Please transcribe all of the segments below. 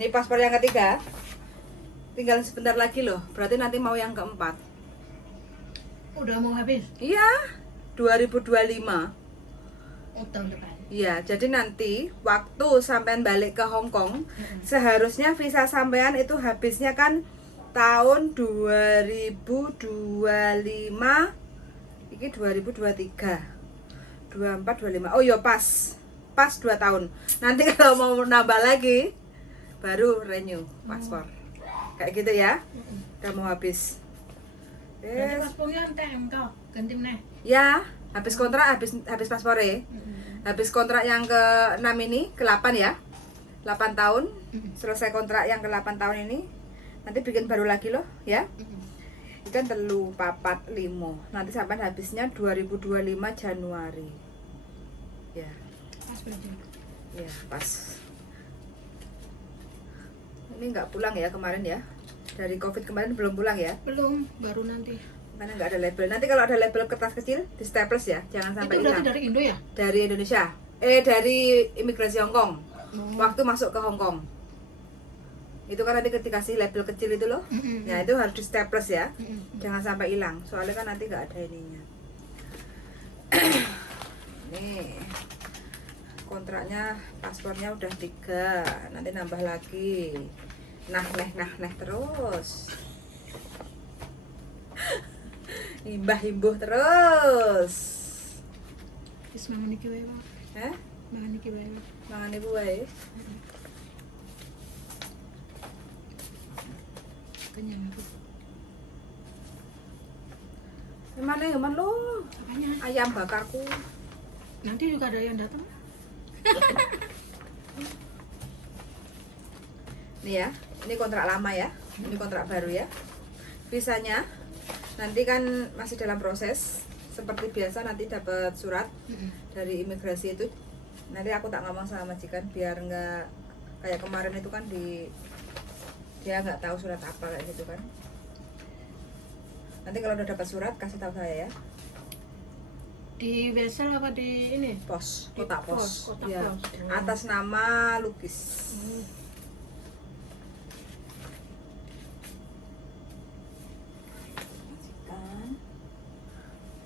Ini paspor yang ketiga. Tinggal sebentar lagi loh. Berarti nanti mau yang keempat. Udah mau habis? Iya, 2025. Oh, tahun depan. Iya, jadi nanti waktu sampean balik ke Hong Kong, seharusnya visa sampean itu habisnya kan tahun 2025. Ini 2023. 24, 25. Oh iya pas 2 tahun. Nanti kalau mau nambah lagi baru renew paspor. Kayak gitu ya. Udah mau habis. Berarti paspornya enteng kau ganti meneh. Ya, habis kontrak habis paspornya. Habis kontrak yang ke-6 ini, ke-8 ya. 8 tahun. Selesai kontrak yang ke-8 tahun ini. Nanti bikin baru lagi loh, ya. Ikan telu, papat, limo. Nanti sampai habisnya 2025 Januari. Ya. Pas berarti. Ya, pas. Ini nggak pulang ya kemarin ya. Dari Covid kemarin belum pulang ya. Belum, baru nanti. Karena nggak ada label. Nanti kalau ada label kertas kecil di staples ya, jangan sampai Itu berarti hilang. dari Indo ya? Dari Indonesia. Dari imigrasi Hong Kong. Waktu masuk ke Hong Kong. Itu kan nanti dikasih label kecil itu loh. Ya itu harus di staples ya. Jangan sampai hilang. Soalnya kan nanti nggak ada ininya. Nih. Kontraknya, paspornya udah 3. Nanti nambah lagi. Nah terus. Himbah-himbuh terus. Wis mangan iki wae, Pak. Hah? Mangan iki wae. Mangan ibu wae. Kenyang aku. Gimana ya man lo? Apanya? Ayam bakarku. Nanti juga ada yang datang. Nih ya, ini kontrak lama ya. Ini kontrak baru ya. Visanya nanti kan masih dalam proses. Seperti biasa nanti dapat surat dari imigrasi itu. Nanti aku tak ngomong sama majikan biar nggak kayak kemarin itu kan dia nggak tahu surat apa kayak gitu kan. Nanti kalau udah dapat surat kasih tahu saya ya. Di Wesel apa di ini? Pos, Di kotak pos. kotak Ya. pos. Atas nama Lukis.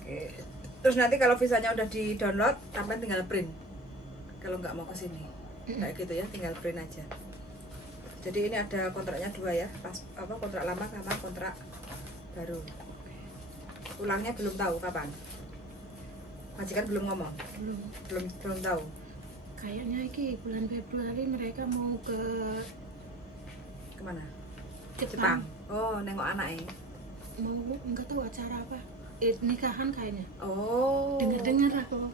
Oke. Terus nanti kalau visanya udah di download, sampai tinggal print. Kalau nggak mau ke sini, kayak gitu ya, tinggal print aja. Jadi ini ada kontraknya 2 ya, pas apa kontrak lama sama kontrak baru. Ulangnya belum tahu kapan. Majikan belum ngomong, belum tahu. Kayaknya iki bulan Februari mereka mau ke Kemana? Jepang. Oh, nengok anaknya. Mau enggak tahu acara apa. Nikahan kayaknya. Oh. Dengar-dengar aku.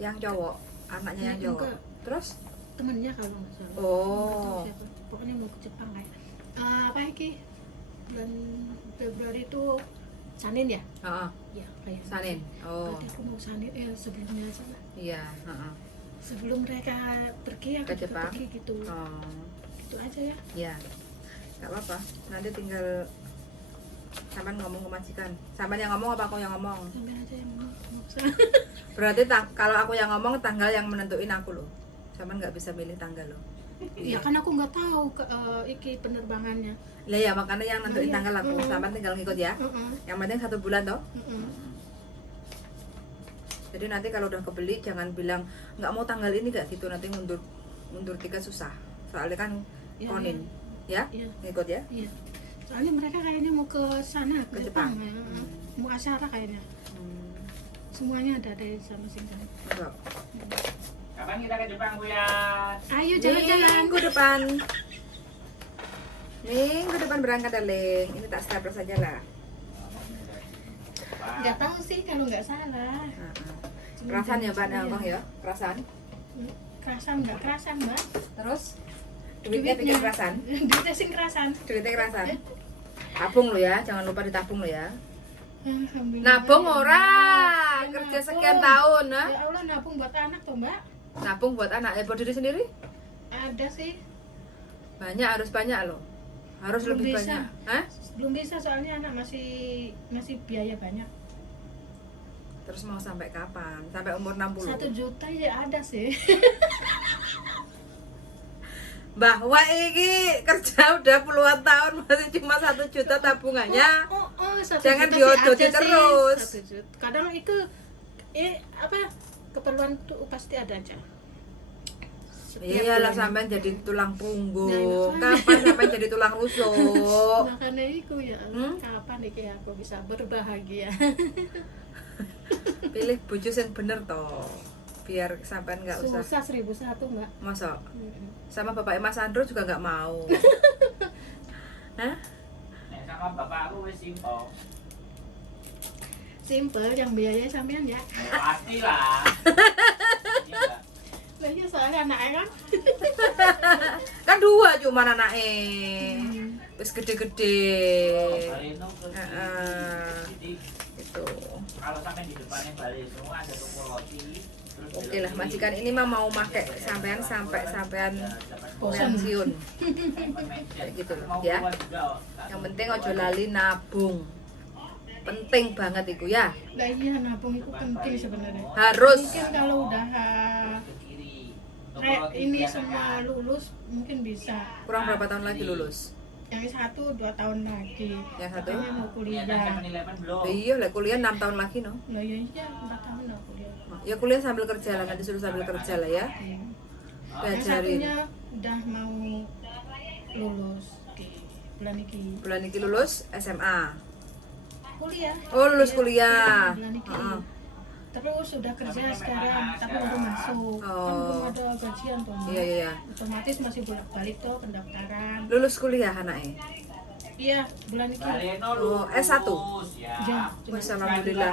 Yang cowok, anaknya yang cowok. Enggak. Terus? Temennya kalau nggak salah. Oh. Nggak tahu siapa. Pokoknya mau ke Jepang kayak. Apa iki? Bulan Februari itu Sanin ya? Heeh. Iya, kayak Sanin. Oh. Berarti aku mau Sanin sebelumnya salah. Iya, heeh. Sebelum mereka pergi aku Ke juga Jepang? pergi gitu. Oh. Gitu aja ya. Iya. Enggak apa-apa. Nanti tinggal sampean ngomong ke majikan. Sampean yang ngomong apa aku yang ngomong? Sampai aja yang mau. Berarti kalau aku yang ngomong tanggal yang menentuin aku loh. Sampean nggak bisa milih tanggal loh. Ya kan aku nggak tahu iki penerbangannya. Lah ya makanya yang nentuin Iya. tanggal aku. Sampean tinggal ngikut ya. Yang penting 1 bulan toh. Jadi nanti kalau udah kebeli jangan bilang nggak mau tanggal ini gak gitu, nanti mundur tiket susah. Soalnya kan Ya, konin, ya, Iya. ngikut ya. Iya. Soalnya mereka kayaknya mau ke sana, Ke ke Jepang. Jepang. Ya. Mau acara kayaknya. Semuanya ada dari sana sini. Masuk. Kapan kita ke Jepang, Bu ya? Ayo jalan-jalan. Minggu depan. Minggu depan berangkat darling. Ini tak staples saja lah. Nggak tahu sih kalau nggak salah. Kerasan ya Mbak Nangkong ya, kerasan. Kerasan nggak kerasan Mbak? Terus duitnya bikin kerasan. Duitnya sing kerasan. Duitnya kerasan. Tabung lo ya, jangan lupa ditabung lo ya. Alhamdulillah. Nabung ora, Ya, kerja nabung. sekian tahun, nah. Ya Allah nabung buat anak tuh Mbak. Nabung buat anak, buat diri sendiri Ada sih. banyak, harus banyak loh. Harus Belum lebih bisa. banyak. Hah? Belum bisa soalnya anak masih biaya banyak. Terus mau sampai kapan? Sampai umur 60. 1 juta ya ada sih. bahwa ini kerja udah puluhan tahun masih cuma 1 juta tabungannya. Oh, 1 Jangan juta sih diodoti ada sih, terus. 1 juta. Kadang itu keperluan tuh pasti ada aja. Setiap Iyalah bulan. sampean jadi tulang Nah, punggung. makanya. Kapan sampean jadi tulang rusuk? Makanya itu ya, kapan iki aku bisa berbahagia? Pilih bojo yang bener toh. Biar sampean nggak usah. Susah 1001 Mbak. Masa sama bapak Mas Andro juga nggak mau. Hah? Nek sama bapak aku wis simpel. Simple yang biaya sampean ya. Pastilah. Iya. Lah iya soalnya anaknya kan. Kan 2 cuma anaknya. Wis gede-gede. Baleno terus. Heeh. Jadi Itu. kalau sampai di depannya Baleno ada toko roti. Terus Oke lah, majikan ini mah mau make sampean sampai sampean pensiun. Kayak gitu loh, ya. Yang penting ojo lali nabung. Penting banget itu ya. Lah iya nabung itu penting sebenarnya. Harus. Mungkin kalau udah kayak ini semua lulus mungkin bisa. Kurang berapa tahun lagi lulus? Yang 1-2 tahun lagi. Yang satu? Katanya mau kuliah. Iya, lah kuliah 6 tahun lagi no. Lah iya 4 tahun lah kuliah. Ya kuliah sambil kerja lah, nanti suruh sambil kerja lah ya. Yang Diajarin. satunya udah mau lulus di bulan ini. Bulan ini lulus SMA. Kuliah. Oh, lulus kuliah. Bulan ini. Heeh. Terus sudah kerja sekarang, tapi baru masuk. Kan Oh. belum ada gajian tuh. Mbak. Iya, iya. Otomatis masih bolak-balik tuh pendaftaran. Lulus kuliah anaknya. Iya, bulan ini. Oh, S1. Ya, cuma Wes, alhamdulillah.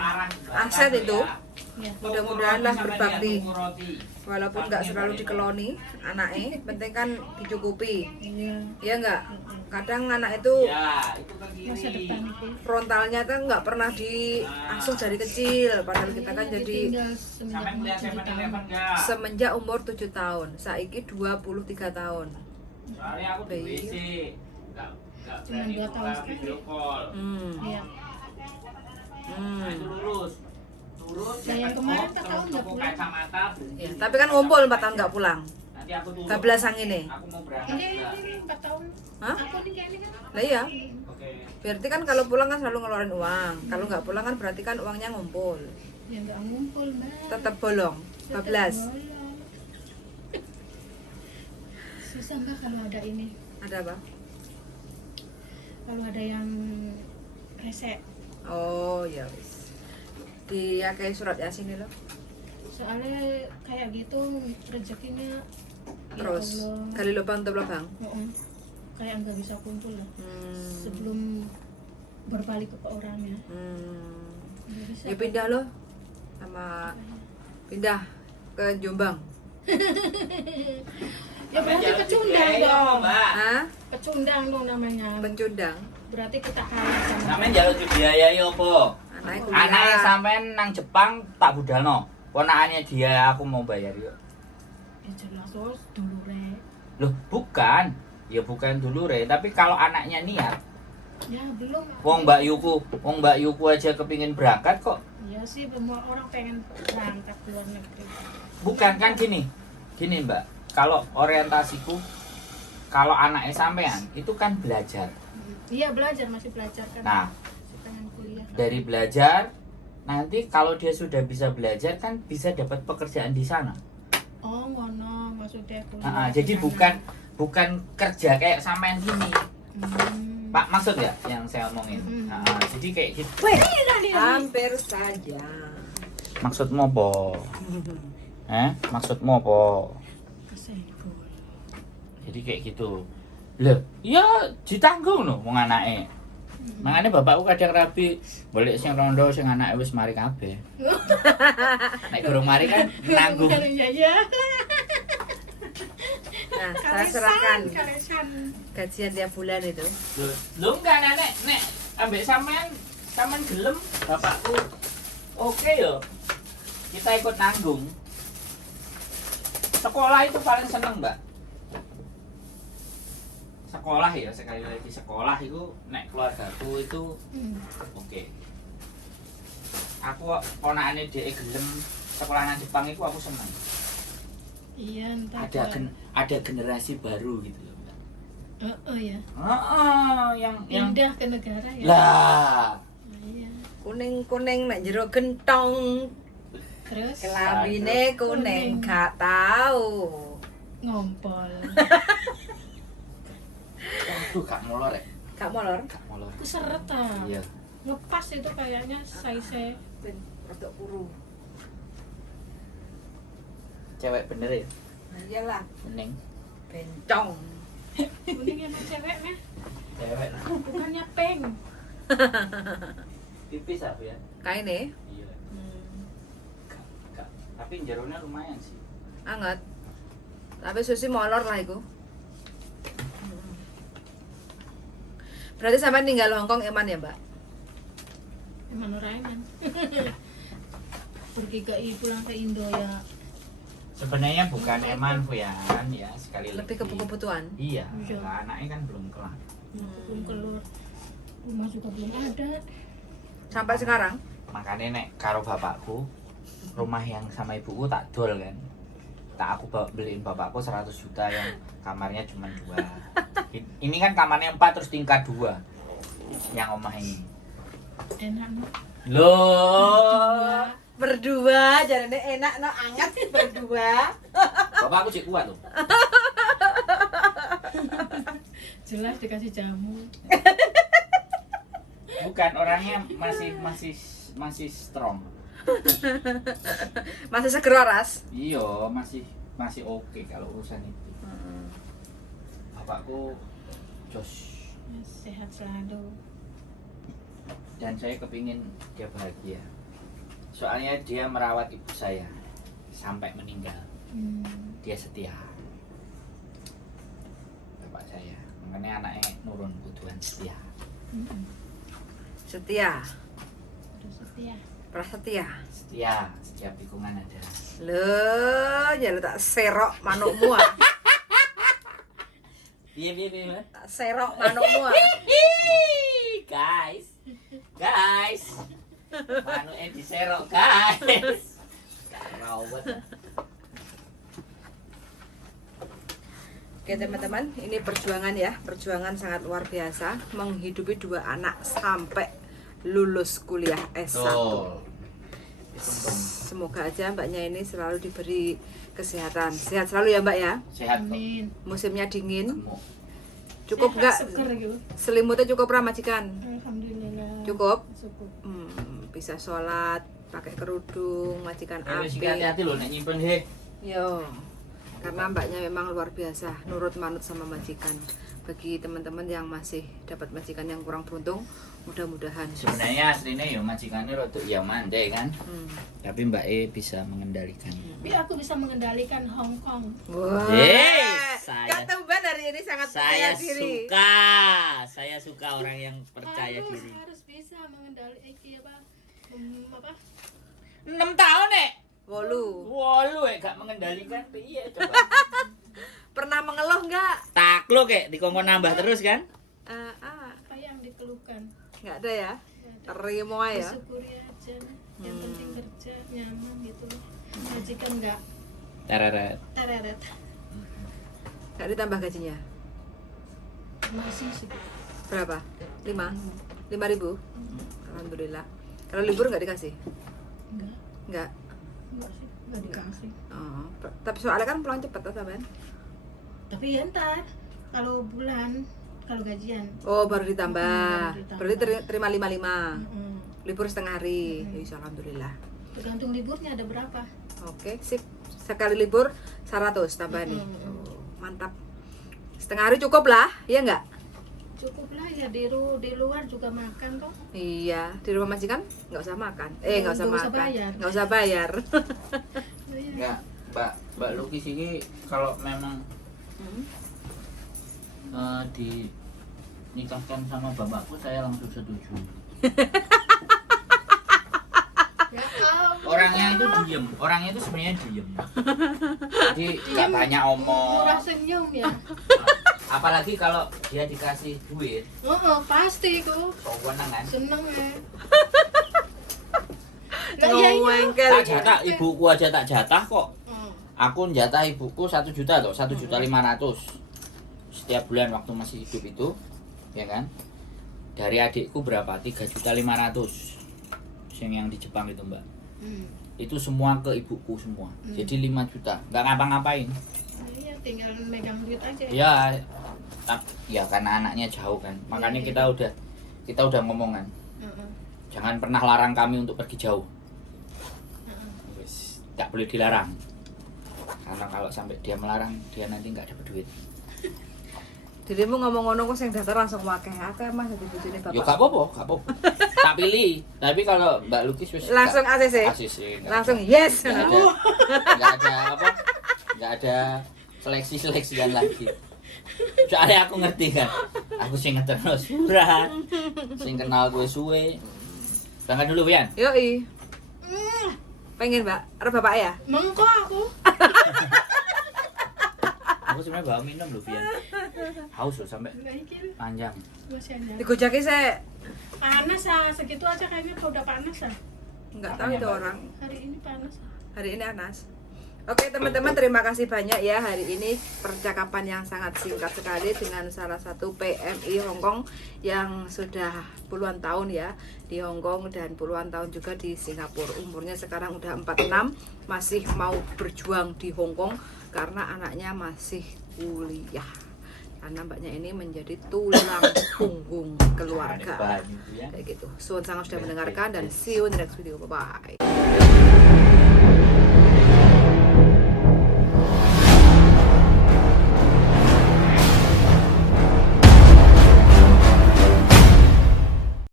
Aset itu. ya. Mudah-mudahan lah berbakti. Walaupun nggak selalu dikeloni anaknya, penting kan dicukupi. Iya. Ya enggak? Kadang anak itu Ya, itu ke Masa kiri. depan itu. frontalnya kan nggak pernah diasuh dari kecil, padahal kita kan jadi tinggal Sampai kuliah semenjak 7 tahun. 7-Eleven enggak? semenjak umur 7 tahun, saiki 23 tahun. Soalnya aku di WC. Enggak Cuma berani 2 tahun buka sekali. video call. Iya. Nah, itu lurus. Lurus. Nah, yang kemarin 4 tahun nggak toko pulang. kacamata. Ya, tapi kan ngumpul 4 tahun nggak pulang. Nanti aku turun. Bablasan ini. Aku mau berangkat. Ini 4 tahun. Hah? Aku nikah ini kan. Lah iya. Oke. Berarti kan kalau pulang kan selalu ngeluarin uang. Kalau nggak pulang kan berarti kan uangnya ngumpul. Ya nggak ngumpul, Mbak. Tetap bolong. Tetap Bablas. bolong. Susah Mbak kalau ada ini. Ada apa? Kalau ada yang rese. Oh, ya wis. Dia kayak surat Yasin ini loh. Soalnya kayak gitu rezekinya ya Terus Allah. gali lubang tutup lubang. Kayak nggak bisa kumpul lah. Hmm. Sebelum berbalik ke orangnya. Nggak bisa. Ya pindah loh. Sama pindah ke Jombang. Ya berarti Sampai pecundang jalan dong. Mbak. Hah? Pecundang dong namanya. Pencundang. Berarti kita kalah sama. Sampeyan njaluk dibiayai opo? Anaknya kuliah. Anaknya sampean nang Jepang tak budalno. Ponakannya dia aku mau bayar yuk. Ya jelas terus dulu re. Loh, bukan. Ya bukan dulu re, tapi kalau anaknya niat, Ya belum. wong Mbak Yuku aja kepingin berangkat kok. Ya sih semua orang pengen berangkat ke luar negeri. Bukan kan gini. Gini, Mbak. Kalau orientasiku kalau anaknya sampean itu kan belajar. Iya belajar masih belajar kan. Nah, Masih pengen kuliah. dari belajar nanti kalau dia sudah bisa belajar kan bisa dapat pekerjaan di sana. Oh ngono maksudnya kuliah. Jadi di sana. bukan kerja kayak sampean gini. Hmm. Pak maksud ya yang saya omongin. Jadi kayak gitu. Hampir saja. Maksudmu apa? Maksudmu apa? Kesenggol. Jadi kayak gitu. Loh, ya ditanggung loh wong anake. Makanya bapakku kadang rabi balik sing rondo sing anake wis mari kabeh. Nek durung mari kan nanggung. Iya. Nah, saya serahkan Kalesan. gajian tiap bulan itu. Loh enggak nek ambek sampean gelem bapakku. Oke yo. Kita ikut nanggung. Sekolah itu paling seneng, Mbak. Sekolah ya, sekali lagi sekolah itu nek keluargaku itu oke. Aku ponakane dhek gelem sekolah nang Jepang itu aku seneng. Iya, entah. Ada generasi baru gitu loh. Ya. Yang Pindah ke negara ya. lah Iya. Kuning-kuning nek jero gentong. Terus Kelambine kuning, gak tahu. ngompol. aduh gak molor ya. Gak molor. Gak molor. Aku seret ah. Iya. Ngepas itu kayaknya size. Ben rodok puru. Cewek bener ya. Nah, iyalah, Kuning. bencong. Kuning emang cewek meh. Cewek. Bukannya pink. Tipis apa ya? Kaine. Iya. Hmm. Gak. Tapi jeronya lumayan sih. Anget. Tapi susi molor lah iku. Berarti sampai tinggal Hongkong eman ya, Mbak? Emang orang pergi pulang ke Indo ya. Sebenarnya bukan eman Fuyan ya, sekali Lebih ke kebutuhan. Iya, Iya. lah, anaknya kan belum kelar. Belum keluar. Rumah juga belum ada. Sampai sekarang. Makanya nek karo bapakku, rumah yang sama ibuku tak dol kan. Tak aku beliin bapakku 100 juta yang kamarnya cuma 2. Ini kan kamarnya 4 terus tingkat 2. Yang omah ini. Enak no. Loh. Berdua, jarane enak no anget berdua. Bapakku cek kuat loh. Jelas dikasih jamu. Bukan, orangnya masih strong. Masih seger waras. Iya, masih oke kalau urusan itu. Bapakku jos. Ya, sehat selalu. Dan saya kepingin dia bahagia. Soalnya dia merawat ibu saya sampai meninggal. Dia setia. Bapak saya. Makanya anaknya nurun kebutuhan setia. Setia. Udah setia. Prasetia. Setia, setiap tikungan ada. Loh, ya lu tak serok manukmu ah. Iya. Tak serok manukmu ah. Guys. Manuknya diserok, guys. Rawat. Oke teman-teman, ini perjuangan ya, perjuangan sangat luar biasa menghidupi 2 anak sampai lulus kuliah S1. Tuh. Semoga aja mbaknya ini selalu diberi kesehatan. Sehat selalu ya mbak ya. Sehat kok. Amin. Musimnya dingin. Gemuk. Cukup Sehat, nggak seger gitu. selimutnya cukup ramajikan? Alhamdulillah. Cukup. Cukup. Bisa sholat, pakai kerudung, majikan Wis api. hati-hati lho nek nyimpen he. Yo, karena mbaknya memang luar biasa, nurut manut sama majikan. Bagi teman-teman yang masih dapat majikan yang kurang beruntung, mudah-mudahan. Sebenarnya aslinya ya majikannya rodok ya mandai kan. Tapi Mbak E bisa mengendalikan. Tapi aku bisa mengendalikan Hong Kong. Wah. Saya- Ketumban hari ini sangat percaya Saya diri. suka. Saya suka orang yang percaya diri. Harus bisa mengendalikan apa? 6 tahun nek. Wolu. Wolu gak mengendalikan piye coba. Pernah mengeluh nggak? Takluk dikongkon nambah terus kan? Apa yang dikeluhkan? Nggak ada ya. Terima ya. Disyukuri aja. Yang penting kerja nyaman gitu. Majikan nggak Tereret. tereret. Nggak ditambah gajinya. Masih sih. Berapa? 5.000. Alhamdulillah. Kalau libur nggak dikasih? Enggak. Nggak. Enggak sih. Enggak dikasih. Oh, tapi soalnya kan pulang cepet tuh sampean. Tapi ya ntar kalau gajian. Oh, baru ditambah. Baru ditambah. Berarti terima 55. Mm-mm. Libur setengah hari. Ya, insya alhamdulillah. Tergantung liburnya ada berapa. Oke, sip. Sekali libur 100 tambah nih. Oh, mantap. Setengah hari cukup lah, ya nggak? Cukup lah ya di luar juga makan kok. Iya, di rumah majikan nggak usah makan. Nggak usah Nggak usah makan. bayar. Nggak usah bayar. Enggak, Mbak Lukis ini kalau memang dinikahkan sama bapakku saya langsung setuju. Ya ampun. Orangnya itu diem, orangnya itu sebenarnya diem. Jadi nggak banyak omong. Murah senyum ya. Apalagi kalau dia dikasih duit, Pasti ku sewenang kan. seneng ya. Lah iya iya. Ngomongkel. Tak jatah, ibuku aja tak jatah kok. Aku jatah ibuku 1 juta loh, 1.500.000 setiap bulan waktu masih hidup itu, ya kan? Dari adikku berapa? 3.500.000 yang di Jepang itu mbak. Itu semua ke ibuku semua. Jadi 5 juta, nggak ngapa-ngapain. Iya, tinggal megang duit aja. Ya karena anaknya jauh kan, makanya kita udah ngomong kan, jangan pernah larang kami untuk pergi jauh. Wes, nggak boleh dilarang. Karena kalau sampai dia melarang, dia nanti nggak dapat duit. Dirimu ngomong ngono kok sing daftar langsung akeh Mas dadi bojone bapak. Ya gak apa-apa. Tak pilih. Tapi kalau Mbak Lukis wis langsung ACC. Langsung yes. Enggak ada seleksian lagi. Soalnya aku ngerti kan. Aku sing ngeterno surat. Sing kenal gue suwe. Berangkat dulu, Pian. Yoi. Pengen, Mbak? Arep bapak ya? Mengko aku. Aku sebenarnya bawa minum loh, Pian. Haus loh sampai panjang. Masih ada. Digojaki saya. Panas segitu aja kayaknya udah panas Enggak tahu itu orang. Hari ini panas. Hari ini panas. Oke teman-teman, terima kasih banyak ya. Hari ini percakapan yang sangat singkat sekali dengan salah satu PMI Hongkong yang sudah puluhan tahun ya di Hongkong dan puluhan tahun juga di Singapura. Umurnya sekarang udah 46, masih mau berjuang di Hongkong karena anaknya masih kuliah. Karena mbaknya ini menjadi tulang punggung keluarga. Kayak gitu. Suwun sangat sudah mendengarkan dan see you in the next video. Bye bye.